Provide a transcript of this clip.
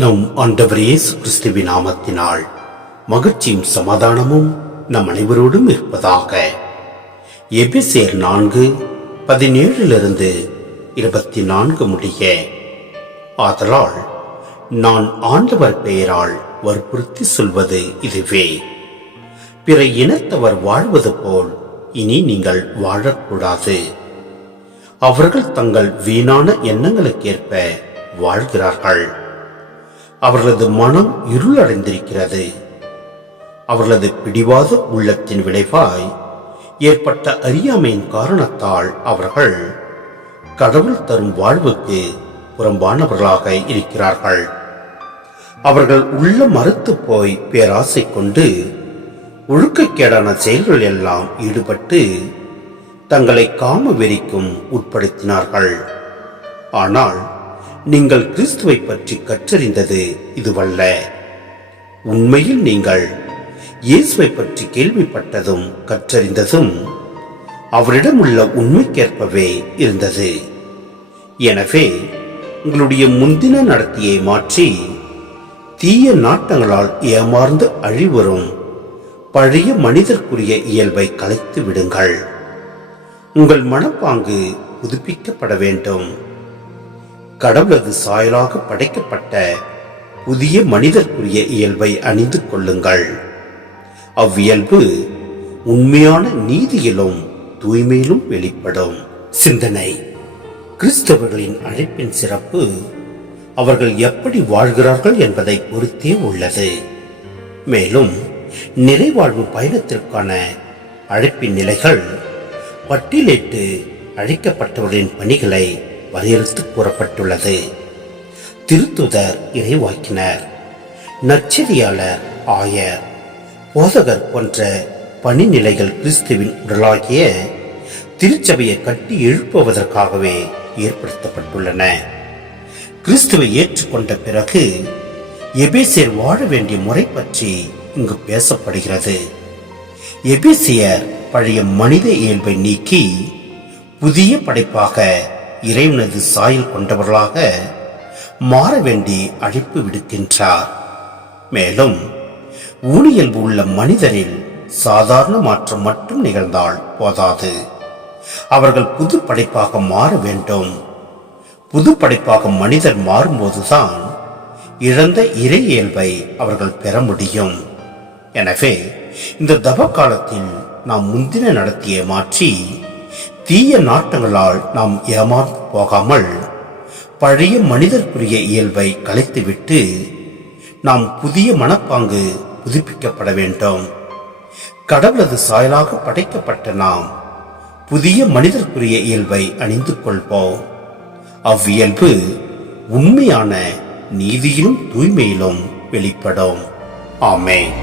நம் ஆண்டவர் இயேசு கிறிஸ்துவின் நாமத்தினால் மகிழ்ச்சியும் சமாதானமும் நம் அனைவரோடும் இருப்பதாக. எபேசியர் 4:17-24 முடிய. ஆதலால் நான் ஆண்டவர் பெயரால் வற்புறுத்தி சொல்வது இதுவே: பிற இனத்தவர் வாழ்வது போல் இனி நீங்கள் வாழக்கூடாது. அவர்கள் தங்கள் வீணான எண்ணங்களுக்கேற்ப வாழ்கிறார்கள். அவர்களது மனம் இருளடைந்திருக்கிறது. அவர்களது பிடிவாத உள்ளத்தின் விளைவாய் ஏற்பட்ட அறியாமையின் காரணத்தால் அவர்கள் கடவுள் தரும் வாழ்வுக்கு புறம்பானவர்களாக இருக்கிறார்கள். அவர்கள் உள்ள மறுத்து போய் பேராசை கொண்டு ஒழுக்கக்கேடான செயல்கள் எல்லாம் ஈடுபட்டு தங்களை காம வெறிக்கும் உட்படுத்தினார்கள். ஆனால் நீங்கள் கிறிஸ்துவை பற்றி கற்றறிந்தது இதுவல்ல. உண்மையில் நீங்கள் இயேசுவை பற்றி கேள்விப்பட்டதும் கற்றறிந்ததும் அவரிடம் உள்ள உண்மைக்கேற்பவே இருந்தது. எனவே உங்களுடைய முந்தின நடத்தையை மாற்றி தீய நாட்டங்களால் ஏமாந்து அழிவரும் பழைய மனிதர்க்குரிய இயல்பை கலைத்து விடுங்கள். உங்கள் மனப்பாங்கு புதுப்பிக்கப்பட வேண்டும். கடவுளது சாயலாக படைக்கப்பட்ட புதிய மனிதர்க்குரிய இயல்பை அணிந்து கொள்ளுங்கள். அவ்வியல்பு உண்மையான நீதியிலும் தூய்மையிலும் வெளிப்படும். சிந்தனை: கிறிஸ்தவர்களின் அழைப்பின் சிறப்பு அவர்கள் எப்படி வாழ்கிறார்கள் என்பதை பொறுத்தே உள்ளது. மேலும் நிறைவாழ்வு பயணத்திற்கான அழைப்பின் நிலைகள் பட்டியலிட்டு அழைக்கப்பட்டவர்களின் பணிகளை வரையறுத்து கூறப்பட்டுள்ளது. திருத்துதர், இறைவாக்கினர், நற்செய்தியாளர், ஆயர், போதகர் போன்ற பணிநிலைகள் கிறிஸ்துவின் உடலாகிய திருச்சபையை கட்டி எழுப்புவதற்காகவே ஏற்படுத்தப்பட்டுள்ளன. கிறிஸ்துவை ஏற்றுக்கொண்ட பிறகு எபேசியர் வாழ வேண்டிய முறை பற்றி இங்கு பேசப்படுகிறது. எபேசியர் பழைய மனித இயல்பை நீக்கி புதிய படைப்பாக இறைவனது சாயல் கொண்டவர்களாக மாற வேண்டி அழைப்பு விடுக்கின்றார். மேலும் ஊனியல்பு உள்ள மனிதரில் சாதாரண மாற்றம் மட்டும் நிகழ்ந்தால் போதாது, அவர்கள் புது படைப்பாக மாற வேண்டும். புது படைப்பாக மனிதர் மாறும்போதுதான் இழந்த இறை இயல்பை அவர்கள் பெற முடியும். எனவே இந்த தப காலத்தில் நாம் முந்தின நடத்தியை மாற்றி தீய நாட்டங்களால் நாம் ஏமாந்து போகாமல் பழைய மனிதர்க்குரிய இயல்பை கலைத்துவிட்டு நாம் புதிய மனப்பாங்கு புதுப்பிக்கப்பட வேண்டும். கடவுளது சாயலாக படைக்கப்பட்ட நாம் புதிய மனிதர்க்குரிய இயல்பை அணிந்து கொள்வோம். அவ்வியல்பு உண்மையான நீதியிலும் தூய்மையிலும் வெளிப்படும். ஆமென்.